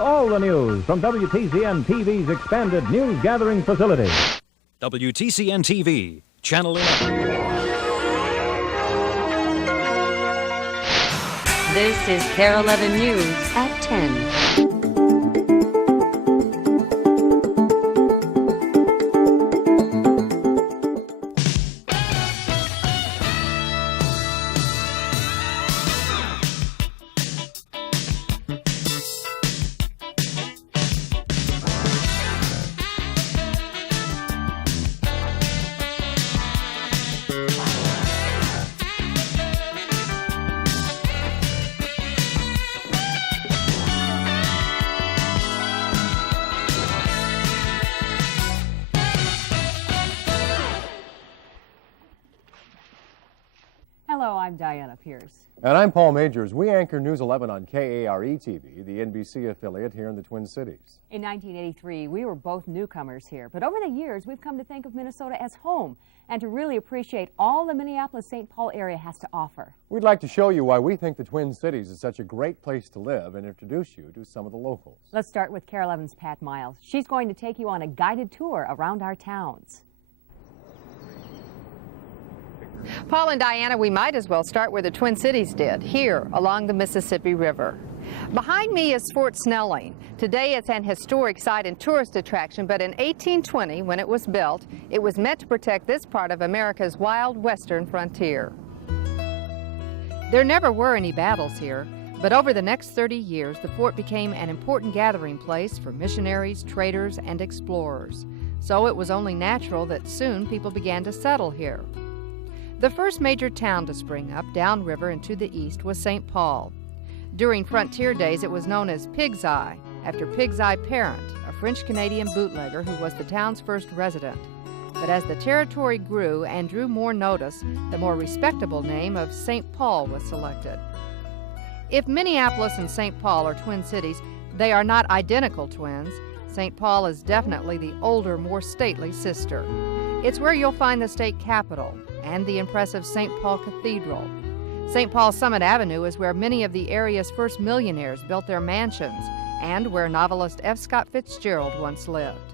get all the news from WTCN TV's expanded news gathering facility. WTCN TV, Channel 11. This is KARE 11 News at 10. Hello, I'm Diana Pierce. And I'm Paul Majors. We anchor News 11 on KARE-TV, the NBC affiliate here in the Twin Cities. In 1983, we were both newcomers here, but over the years, we've come to think of Minnesota as home and to really appreciate all the Minneapolis-St. Paul area has to offer. We'd like to show you why we think the Twin Cities is such a great place to live and introduce you to some of the locals. Let's start with KARE 11's Pat Miles. She's going to take you on a guided tour around our towns. Paul and Diana, we might as well start where the Twin Cities did, here along the Mississippi River. Behind me is Fort Snelling. Today it's an historic site and tourist attraction, but in 1820, when it was built, it was meant to protect this part of America's wild western frontier. There never were any battles here, but over the next 30 years, the fort became an important gathering place for missionaries, traders, and explorers. So it was only natural that soon people began to settle here. The first major town to spring up downriver and to the east was St. Paul. During frontier days, it was known as Pig's Eye, after Pig's Eye Parent, a French-Canadian bootlegger who was the town's first resident. But as the territory grew and drew more notice, the more respectable name of St. Paul was selected. If Minneapolis and St. Paul are twin cities, they are not identical twins. St. Paul is definitely the older, more stately sister. It's where you'll find the state capitol and the impressive St. Paul Cathedral. St. Paul Summit Avenue is where many of the area's first millionaires built their mansions and where novelist F. Scott Fitzgerald once lived.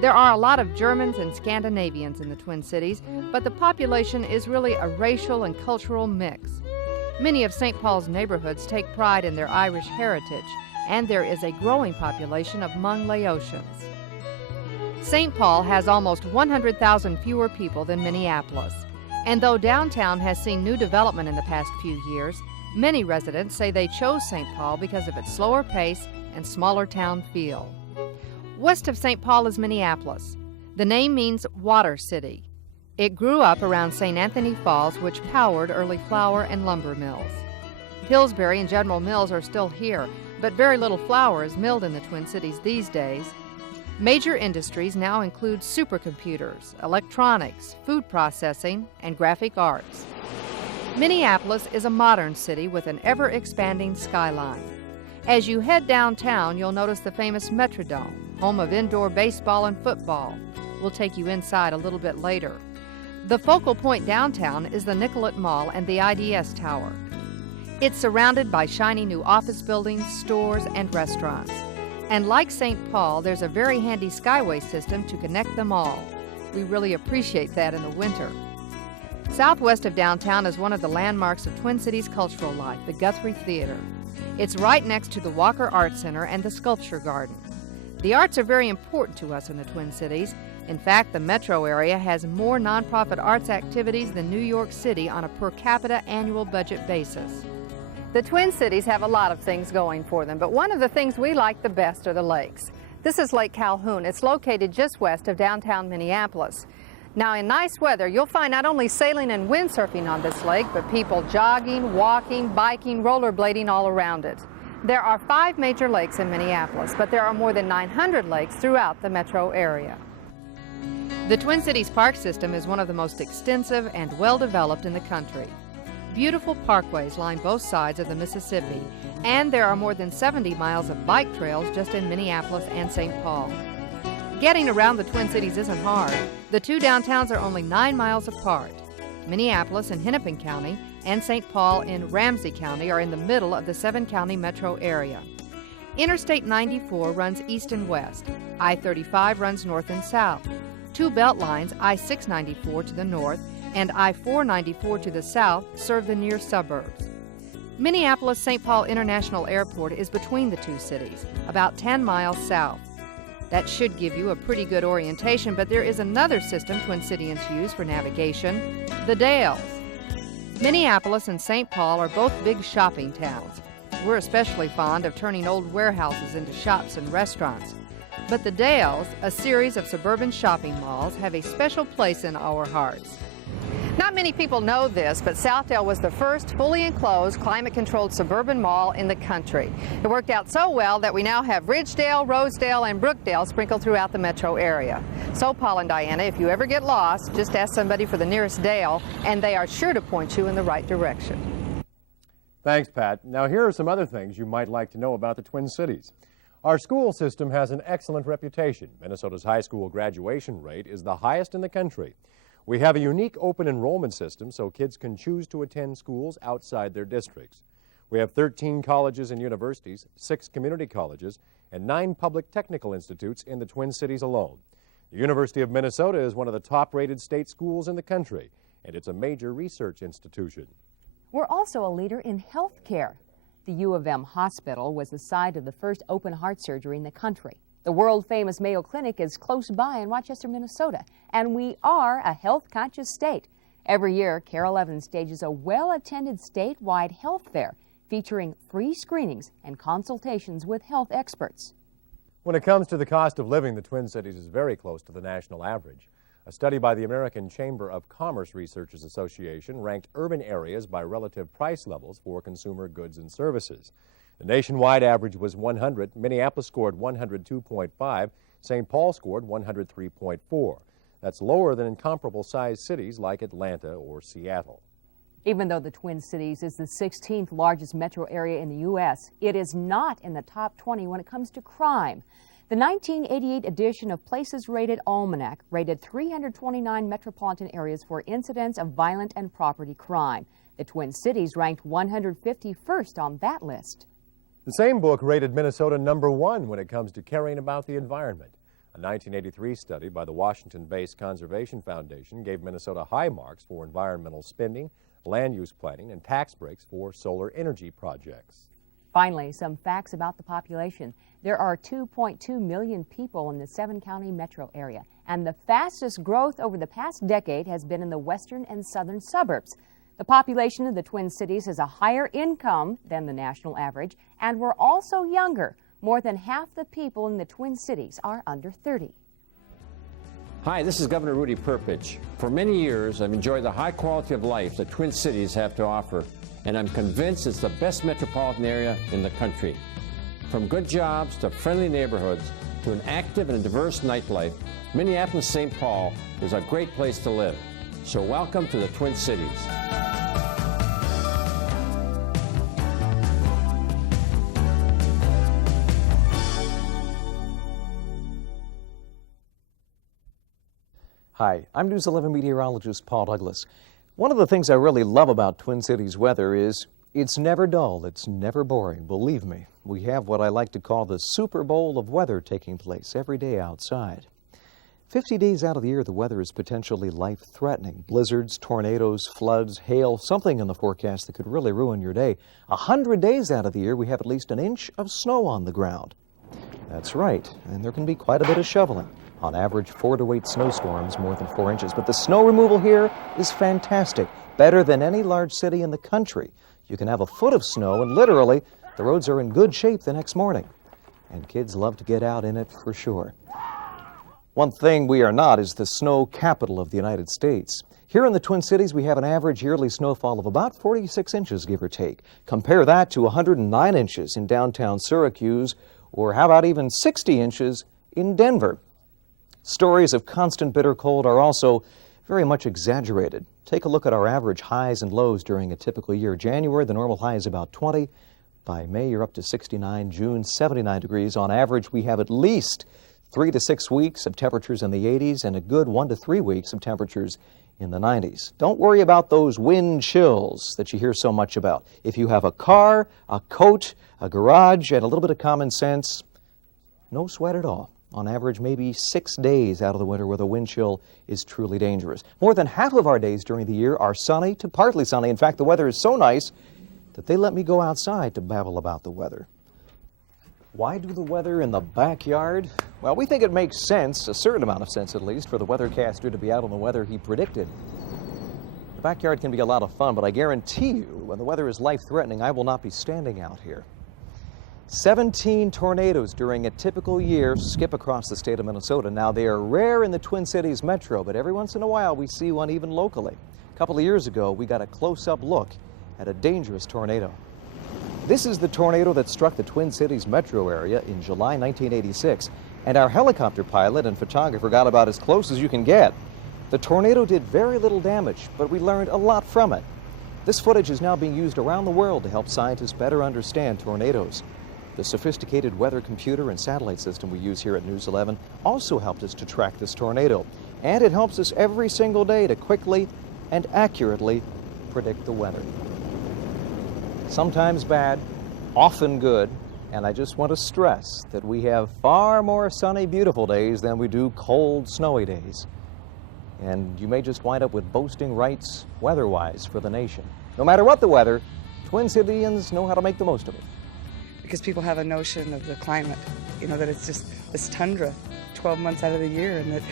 There are a lot of Germans and Scandinavians in the Twin Cities, but the population is really a racial and cultural mix. Many of St. Paul's neighborhoods take pride in their Irish heritage, and there is a growing population of Hmong Laotians. St. Paul has almost 100,000 fewer people than Minneapolis, and though downtown has seen new development in the past few years, many residents say they chose St. Paul because of its slower pace and smaller town feel. West of St. Paul is Minneapolis. The name means water city. It grew up around St. Anthony Falls, which powered early flour and lumber mills. Pillsbury and General Mills are still here, but very little flour is milled in the Twin Cities these days. Major industries now include supercomputers, electronics, food processing, and graphic arts. Minneapolis is a modern city with an ever-expanding skyline. As you head downtown, you'll notice the famous Metrodome, home of indoor baseball and football. We'll take you inside a little bit later. The focal point downtown is the Nicollet Mall and the IDS Tower. It's surrounded by shiny new office buildings, stores, and restaurants. And like St. Paul, there's a very handy skyway system to connect them all. We really appreciate that in the winter. Southwest of downtown is one of the landmarks of Twin Cities cultural life, the Guthrie Theater. It's right next to the Walker Art Center and the Sculpture Garden. The arts are very important to us in the Twin Cities. In fact, the metro area has more nonprofit arts activities than New York City on a per capita annual budget basis. The Twin Cities have a lot of things going for them, but one of the things we like the best are the lakes. This is Lake Calhoun. It's located just west of downtown Minneapolis. Now, in nice weather, you'll find not only sailing and windsurfing on this lake, but people jogging, walking, biking, rollerblading all around it. There are 5 major lakes in Minneapolis, but there are more than 900 lakes throughout the metro area. The Twin Cities Park System is one of the most extensive and well-developed in the country. Beautiful parkways line both sides of the Mississippi, and there are more than 70 miles of bike trails just in Minneapolis and St. Paul. Getting around the Twin Cities isn't hard. The two downtowns are only 9 miles apart. Minneapolis in Hennepin County and St. Paul in Ramsey County are in the middle of the 7-county metro area. Interstate 94 runs east and west. I-35 runs north and south. Two belt lines, I-694 to the north and I-494 to the south, serve the near suburbs. Minneapolis-St. Paul International Airport is between the two cities, about 10 miles south. That should give you a pretty good orientation, but there is another system Twin Cityans use for navigation, the Dales. Minneapolis and St. Paul are both big shopping towns. We're especially fond of turning old warehouses into shops and restaurants. But the Dales, a series of suburban shopping malls, have a special place in our hearts. Not many people know this, but Southdale was the first fully enclosed, climate-controlled suburban mall in the country. It worked out so well that we now have Ridgedale, Rosedale, and Brookdale sprinkled throughout the metro area. So, Paul and Diana, if you ever get lost, just ask somebody for the nearest Dale, and they are sure to point you in the right direction. Thanks, Pat. Now, here are some other things you might like to know about the Twin Cities. Our school system has an excellent reputation. Minnesota's high school graduation rate is the highest in the country. We have a unique open enrollment system so kids can choose to attend schools outside their districts. We have 13 colleges and universities, 6 community colleges, and 9 public technical institutes in the Twin Cities alone. The University of Minnesota is one of the top-rated state schools in the country, and it's a major research institution. We're also a leader in health care. The U of M Hospital was the site of the first open heart surgery in the country. The world-famous Mayo Clinic is close by in Rochester, Minnesota, and we are a health-conscious state. Every year, Carol Evans stages a well-attended statewide health fair featuring free screenings and consultations with health experts. When it comes to the cost of living, the Twin Cities is very close to the national average. A study by the American Chamber of Commerce Researchers Association ranked urban areas by relative price levels for consumer goods and services. The nationwide average was 100. Minneapolis scored 102.5. St. Paul scored 103.4. That's lower than in comparable sized cities like Atlanta or Seattle. Even though the Twin Cities is the 16th largest metro area in the U.S., it is not in the top 20 when it comes to crime. The 1988 edition of Places Rated Almanac rated 329 metropolitan areas for incidents of violent and property crime. The Twin Cities ranked 151st on that list. The same book rated Minnesota #1 when it comes to caring about the environment. A 1983 study by the Washington-based Conservation Foundation gave Minnesota high marks for environmental spending, land use planning, and tax breaks for solar energy projects. Finally, some facts about the population. There are 2.2 million people in the 7-county metro area, and the fastest growth over the past decade has been in the western and southern suburbs. The population of the Twin Cities has a higher income than the national average, and we're also younger. More than half the people in the Twin Cities are under 30. Hi, this is Governor Rudy Perpich. For many years, I've enjoyed the high quality of life that Twin Cities have to offer, and I'm convinced it's the best metropolitan area in the country. From good jobs to friendly neighborhoods to an active and diverse nightlife, Minneapolis-St. Paul is a great place to live. So welcome to the Twin Cities. Hi, I'm News 11 meteorologist Paul Douglas. One of the things I really love about Twin Cities weather is it's never dull, it's never boring. Believe me, we have what I like to call the Super Bowl of weather taking place every day outside. 50 days out of the year, the weather is potentially life-threatening. Blizzards, tornadoes, floods, hail, something in the forecast that could really ruin your day. 100 days out of the year, we have at least an inch of snow on the ground. That's right, and there can be quite a bit of shoveling. On average, 4 to 8 snowstorms, more than 4 inches. But the snow removal here is fantastic, better than any large city in the country. You can have a foot of snow, and literally, the roads are in good shape the next morning. And kids love to get out in it for sure. One thing we are not is the snow capital of the United States. Here in the Twin Cities, we have an average yearly snowfall of about 46 inches, give or take. Compare that to 109 inches in downtown Syracuse, or how about even 60 inches in Denver? Stories of constant bitter cold are also very much exaggerated. Take a look at our average highs and lows during a typical year. January, the normal high is about 20. By May, you're up to 69. June, 79 degrees. On average, we have at least 3 to 6 weeks of temperatures in the 80s and a good 1 to 3 weeks of temperatures in the 90s. Don't worry about those wind chills that you hear so much about. If you have a car, a coat, a garage, and a little bit of common sense, no sweat at all. On average, maybe 6 days out of the winter where the wind chill is truly dangerous. More than half of our days during the year are sunny to partly sunny. In fact, the weather is so nice that they let me go outside to babble about the weather. Why do the weather in the backyard? Well, we think it makes sense, a certain amount of sense at least, for the weathercaster to be out on the weather he predicted. The backyard can be a lot of fun, but I guarantee you, when the weather is life-threatening, I will not be standing out here. 17 tornadoes during a typical year skip across the state of Minnesota. Now, they are rare in the Twin Cities metro, but every once in a while we see one even locally. A couple of years ago, we got a close-up look at a dangerous tornado. This is the tornado that struck the Twin Cities metro area in July 1986, and our helicopter pilot and photographer got about as close as you can get. The tornado did very little damage, but we learned a lot from it. This footage is now being used around the world to help scientists better understand tornadoes. The sophisticated weather computer and satellite system we use here at News 11 also helped us to track this tornado. And it helps us every single day to quickly and accurately predict the weather. Sometimes bad, often good, and I just want to stress that we have far more sunny, beautiful days than we do cold, snowy days. And you may just wind up with boasting rights weather-wise for the nation. No matter what the weather, Twin Cityans know how to make the most of it. Because people have a notion of the climate, that it's just this tundra 12 months out of the year, and that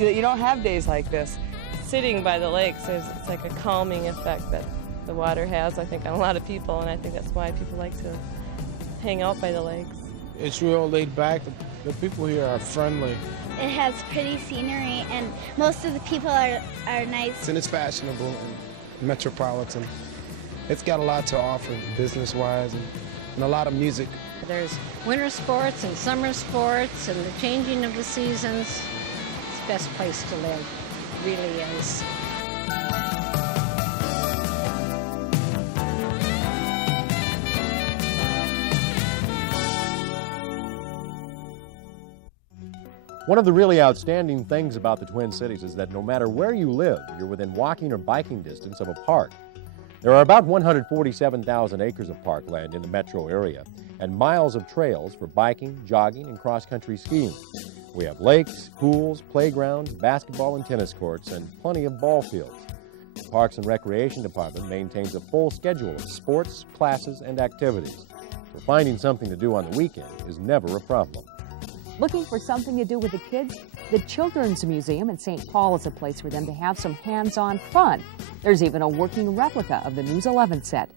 you don't have days like this. Sitting by the lakes, it's like a calming effect that the water has, I think, on a lot of people, and I think that's why people like to hang out by the lakes. It's real laid back. The people here are friendly. It has pretty scenery, and most of the people are nice. And it's fashionable and metropolitan. It's got a lot to offer business-wise and a lot of music. There's winter sports and summer sports and the changing of the seasons. It's the best place to live, it really is. One of the really outstanding things about the Twin Cities is that no matter where you live, you're within walking or biking distance of a park. There are about 147,000 acres of parkland in the metro area and miles of trails for biking, jogging, and cross-country skiing. We have lakes, pools, playgrounds, basketball and tennis courts, and plenty of ball fields. The Parks and Recreation Department maintains a full schedule of sports, classes, and activities. So finding something to do on the weekend is never a problem. Looking for something to do with the kids? The Children's Museum in St. Paul is a place for them to have some hands-on fun. There's even a working replica of the News 11 set.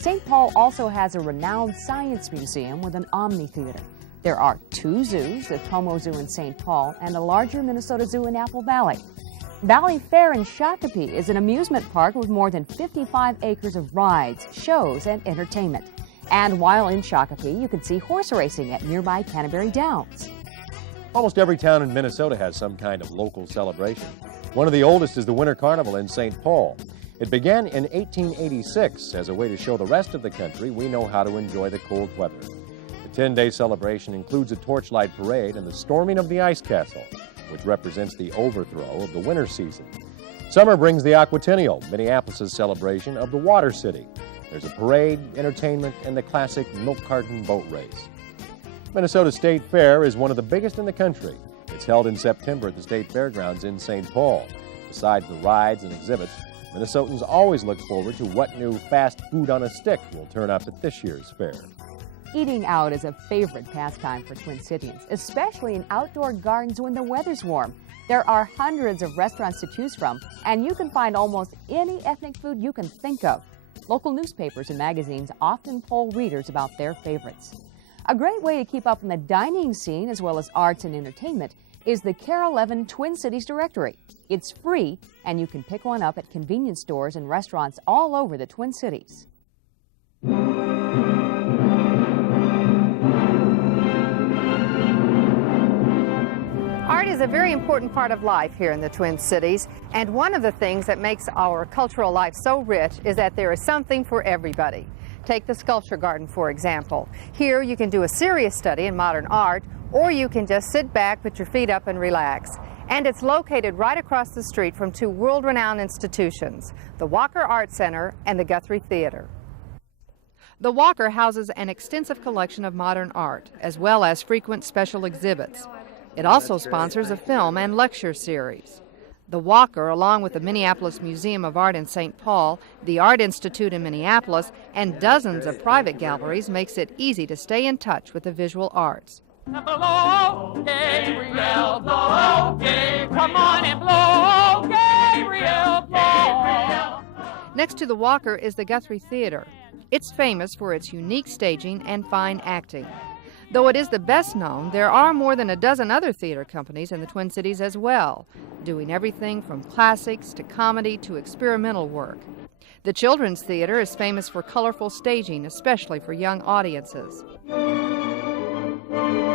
St. Paul also has a renowned science museum with an Omni-Theater. There are 2 zoos, the Como Zoo in St. Paul and a larger Minnesota Zoo in Apple Valley. Valley Fair in Shakopee is an amusement park with more than 55 acres of rides, shows, and entertainment. And while in Shakopee, you can see horse racing at nearby Canterbury Downs. Almost every town in Minnesota has some kind of local celebration. One of the oldest is the Winter Carnival in St. Paul. It began in 1886 as a way to show the rest of the country we know how to enjoy the cold weather. The 10-day celebration includes a torchlight parade and the storming of the Ice Castle, which represents the overthrow of the winter season. Summer brings the Aquatennial, Minneapolis' celebration of the Water City. There's a parade, entertainment, and the classic milk carton boat race. Minnesota State Fair is one of the biggest in the country. It's held in September at the State Fairgrounds in St. Paul. Besides the rides and exhibits, Minnesotans always look forward to what new fast food on a stick will turn up at this year's fair. Eating out is a favorite pastime for Twin Cityans, especially in outdoor gardens when the weather's warm. There are hundreds of restaurants to choose from, and you can find almost any ethnic food you can think of. Local newspapers and magazines often poll readers about their favorites. A great way to keep up on the dining scene as well as arts and entertainment is the KARE 11 Twin Cities Directory. It's free, and you can pick one up at convenience stores and restaurants all over the Twin Cities. Art is a very important part of life here in the Twin Cities, and one of the things that makes our cultural life so rich is that there is something for everybody. Take the Sculpture Garden, for example. Here you can do a serious study in modern art, or you can just sit back, put your feet up, and relax. And it's located right across the street from two world-renowned institutions, the Walker Art Center and the Guthrie Theater. The Walker houses an extensive collection of modern art, as well as frequent special exhibits. It also sponsors a film and lecture series. The Walker, along with the Minneapolis Museum of Art in St. Paul, the Art Institute in Minneapolis, and dozens of private galleries, makes it easy to stay in touch with the visual arts. Blow, Gabriel, blow, Gabriel. Come on and blow, Gabriel, blow. Next to the Walker is the Guthrie Theater. It's famous for its unique staging and fine acting. Though it is the best known, there are more than a dozen other theater companies in the Twin Cities as well, doing everything from classics to comedy to experimental work. The Children's Theater is famous for colorful staging, especially for young audiences.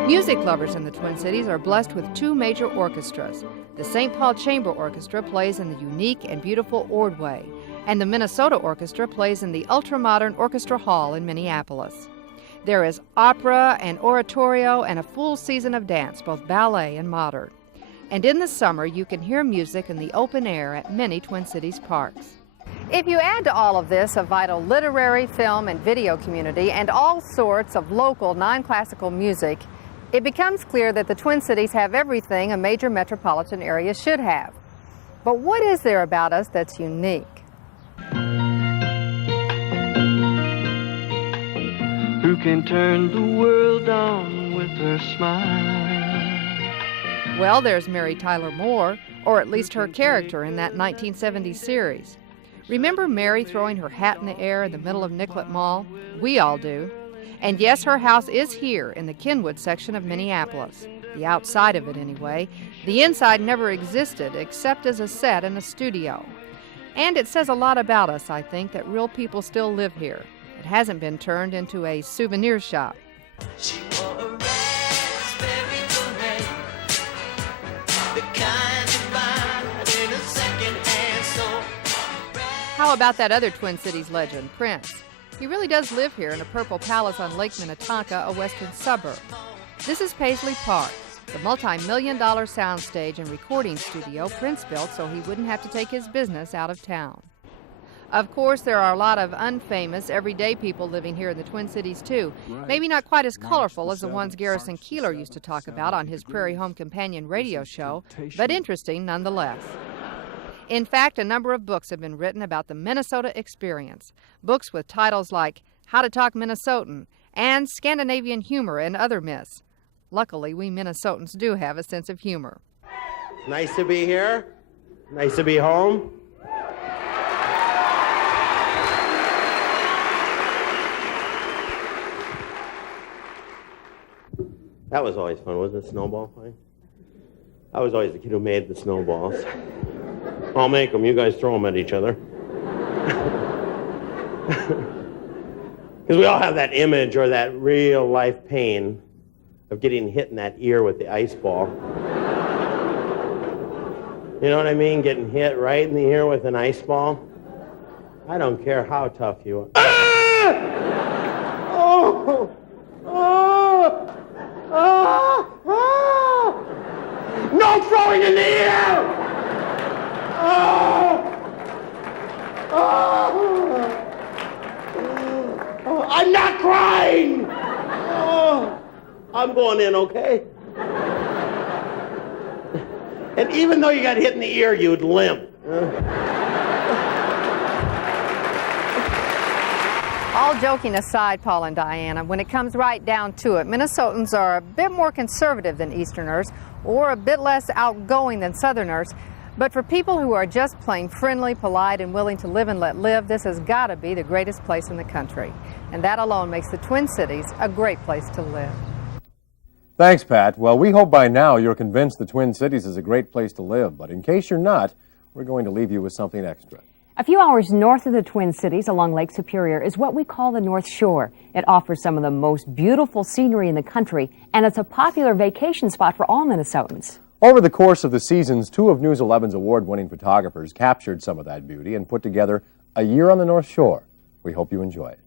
Music lovers in the Twin Cities are blessed with two major orchestras. The St. Paul Chamber Orchestra plays in the unique and beautiful Ordway, and the Minnesota Orchestra plays in the ultra-modern Orchestra Hall in Minneapolis. There is opera and oratorio and a full season of dance, both ballet and modern. And in the summer, you can hear music in the open air at many Twin Cities parks. If you add to all of this a vital literary, film, and video community and all sorts of local non-classical music, it becomes clear that the Twin Cities have everything a major metropolitan area should have. But what is there about us that's unique? Who can turn the world on with her smile? Well, there's Mary Tyler Moore, or at least her character in that 1970s series. Remember Mary throwing her hat in the air in the middle of Nicollet Mall? We all do. And yes, her house is here in the Kenwood section of Minneapolis. The outside of it, anyway. The inside never existed except as a set in a studio. And it says a lot about us, I think, that real people still live here. It hasn't been turned into a souvenir shop. She wore a raspberry beret, the kind you find in a second-hand store. How about that other Twin Cities legend, Prince? He really does live here in a purple palace on Lake Minnetonka, a western suburb. This is Paisley Park, the multi-million-dollar soundstage and recording studio Prince built so he wouldn't have to take his business out of town. Of course, there are a lot of unfamous, everyday people living here in the Twin Cities, too. Maybe not quite as colorful as the ones Garrison Keillor used to talk about on his Prairie Home Companion radio show, but interesting nonetheless. In fact, a number of books have been written about the Minnesota experience. Books with titles like How to Talk Minnesotan and Scandinavian Humor and Other Myths. Luckily, we Minnesotans do have a sense of humor. Nice to be here. Nice to be home. That was always fun, wasn't it, snowball fight? I was always the kid who made the snowballs. I'll make them, you guys throw them at each other. Because we all have that image or that real life pain of getting hit in that ear with the ice ball. You know what I mean? Getting hit right in the ear with an ice ball. I don't care how tough you are. Ah! Oh! Oh! Ah! Ah! No throwing in the ear! Oh! Oh! Oh! I'm not crying! Oh! I'm going in, okay? And even though you got hit in the ear, you'd limp. All joking aside, Paul and Diana, when it comes right down to it, Minnesotans are a bit more conservative than Easterners or a bit less outgoing than Southerners. But for people who are just plain friendly, polite, and willing to live and let live, this has got to be the greatest place in the country. And that alone makes the Twin Cities a great place to live. Thanks, Pat. Well, we hope by now you're convinced the Twin Cities is a great place to live. But in case you're not, we're going to leave you with something extra. A few hours north of the Twin Cities along Lake Superior is what we call the North Shore. It offers some of the most beautiful scenery in the country, and it's a popular vacation spot for all Minnesotans. Over the course of the seasons, 2 of News 11's award-winning photographers captured some of that beauty and put together A Year on the North Shore. We hope you enjoy it.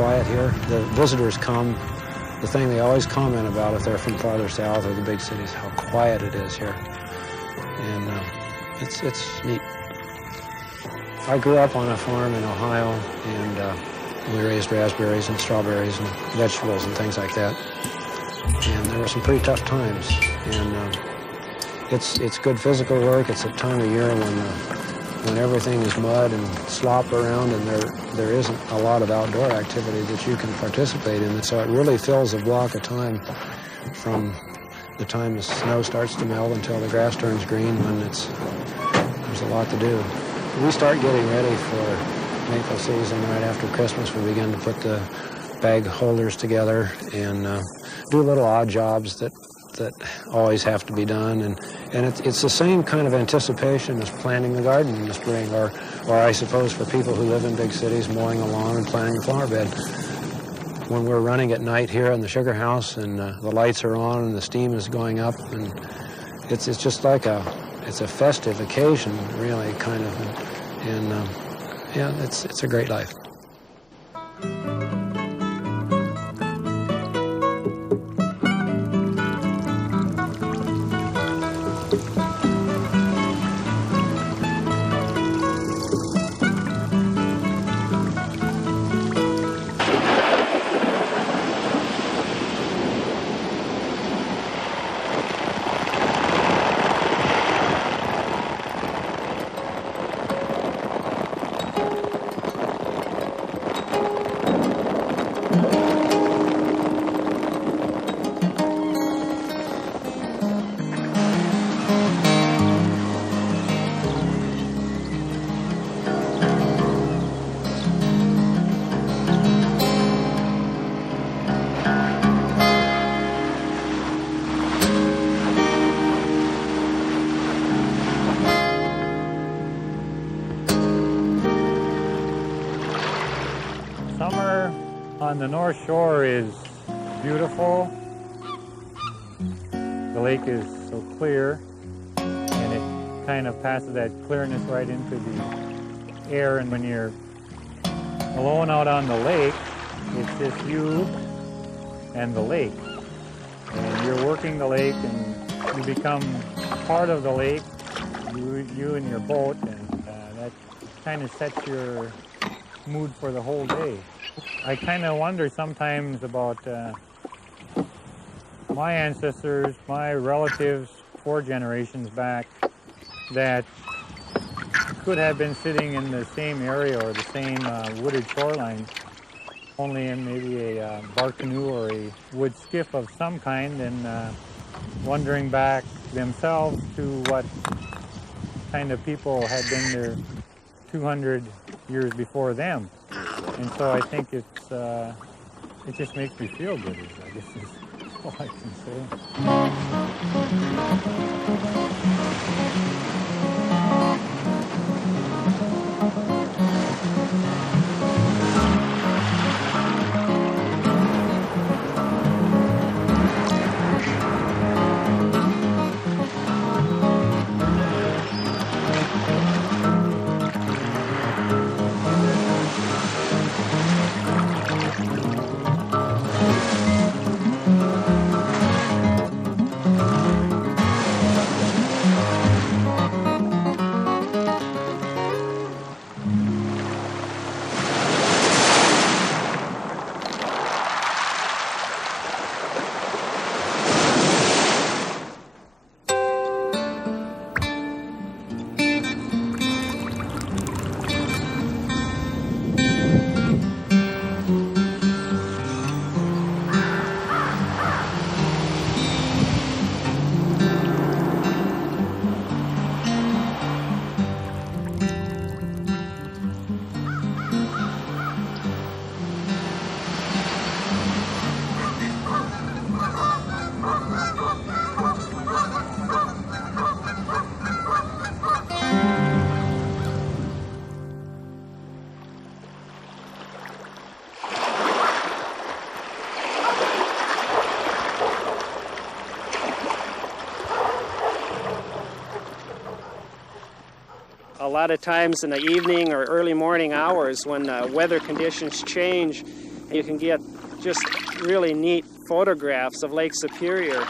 quiet here. The visitors come. The thing they always comment about if they're from farther south or the big cities, how quiet it is here. And it's neat. I grew up on a farm in Ohio, and we raised raspberries and strawberries and vegetables and things like that. And there were some pretty tough times. And it's good physical work. It's a time of year when everything is mud and slop around, and there isn't a lot of outdoor activity that you can participate in. And so it really fills a block of time from the time the snow starts to melt until the grass turns green, when there's a lot to do. We start getting ready for maple season right after Christmas. We begin to put the bag holders together and do little odd jobs that always have to be done, and it's the same kind of anticipation as planting the garden in the spring, or I suppose for people who live in big cities, mowing a lawn and planting a flower bed. When we're running at night here in the sugar house and the lights are on and the steam is going up, and it's just like it's a festive occasion, really, kind of, and yeah, it's a great life. Summer on the North Shore is beautiful. The lake is so clear, and it kind of passes that clearness right into the air. And when you're alone out on the lake, it's just you and the lake. And you're working the lake, and you become part of the lake, you and your boat, and that kind of sets your mood for the whole day. I kind of wonder sometimes about my ancestors, my relatives, 4 generations back, that could have been sitting in the same area or the same wooded shoreline, only in maybe a bark canoe or a wood skiff of some kind, and wondering back themselves to what kind of people had been there 200 years before them. And so I think it just makes me feel good, I guess is all I can A lot of times in the evening or early morning hours when weather conditions change, You can get just really neat photographs of Lake Superior.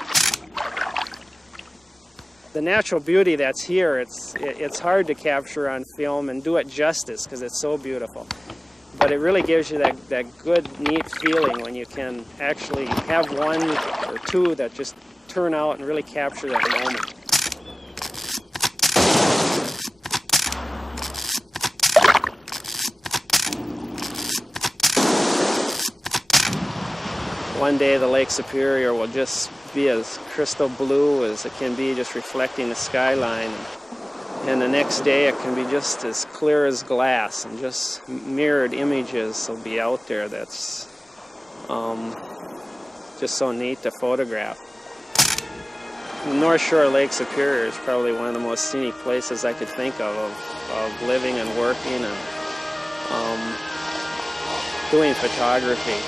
The natural beauty that's here, it's hard to capture on film and do it justice because it's so beautiful. But it really gives you that good, neat feeling when you can actually have one or two that just turn out and really capture that moment. One day the Lake Superior will just be as crystal blue as it can be, just reflecting the skyline. And the next day it can be just as clear as glass, and just mirrored images will be out there that's just so neat to photograph. The North Shore of Lake Superior is probably one of the most scenic places I could think of living and working and doing photography.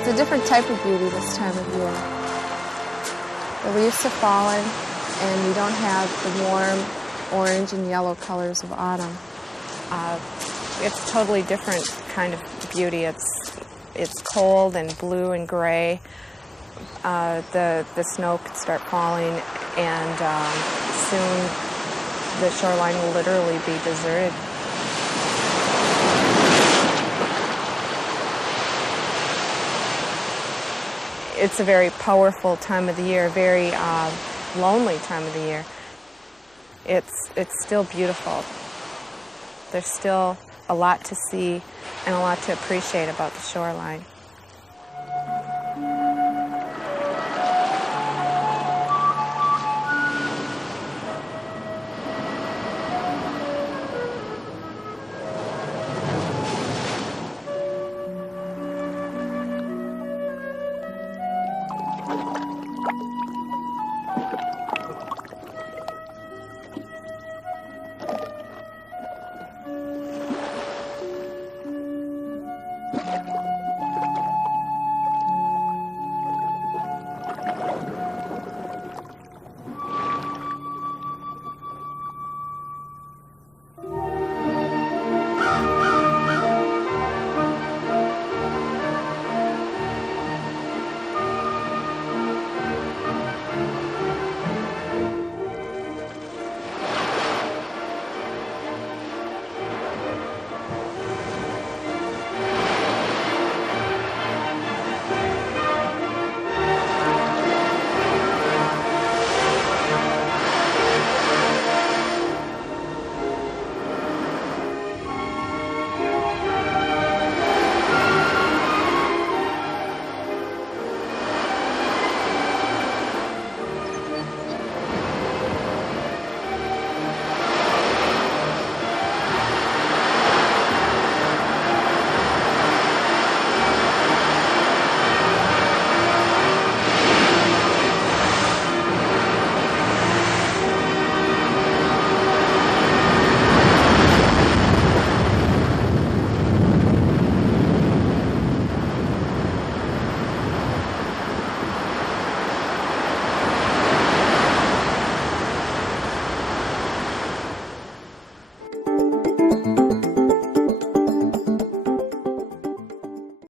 It's a different type of beauty this time of year. The leaves have fallen and you don't have the warm orange and yellow colors of autumn. It's a totally different kind of beauty. It's cold and blue and gray. The snow could start falling, and soon the shoreline will literally be deserted. It's a very powerful time of the year, very lonely time of the year. It's still beautiful. There's still a lot to see and a lot to appreciate about the shoreline.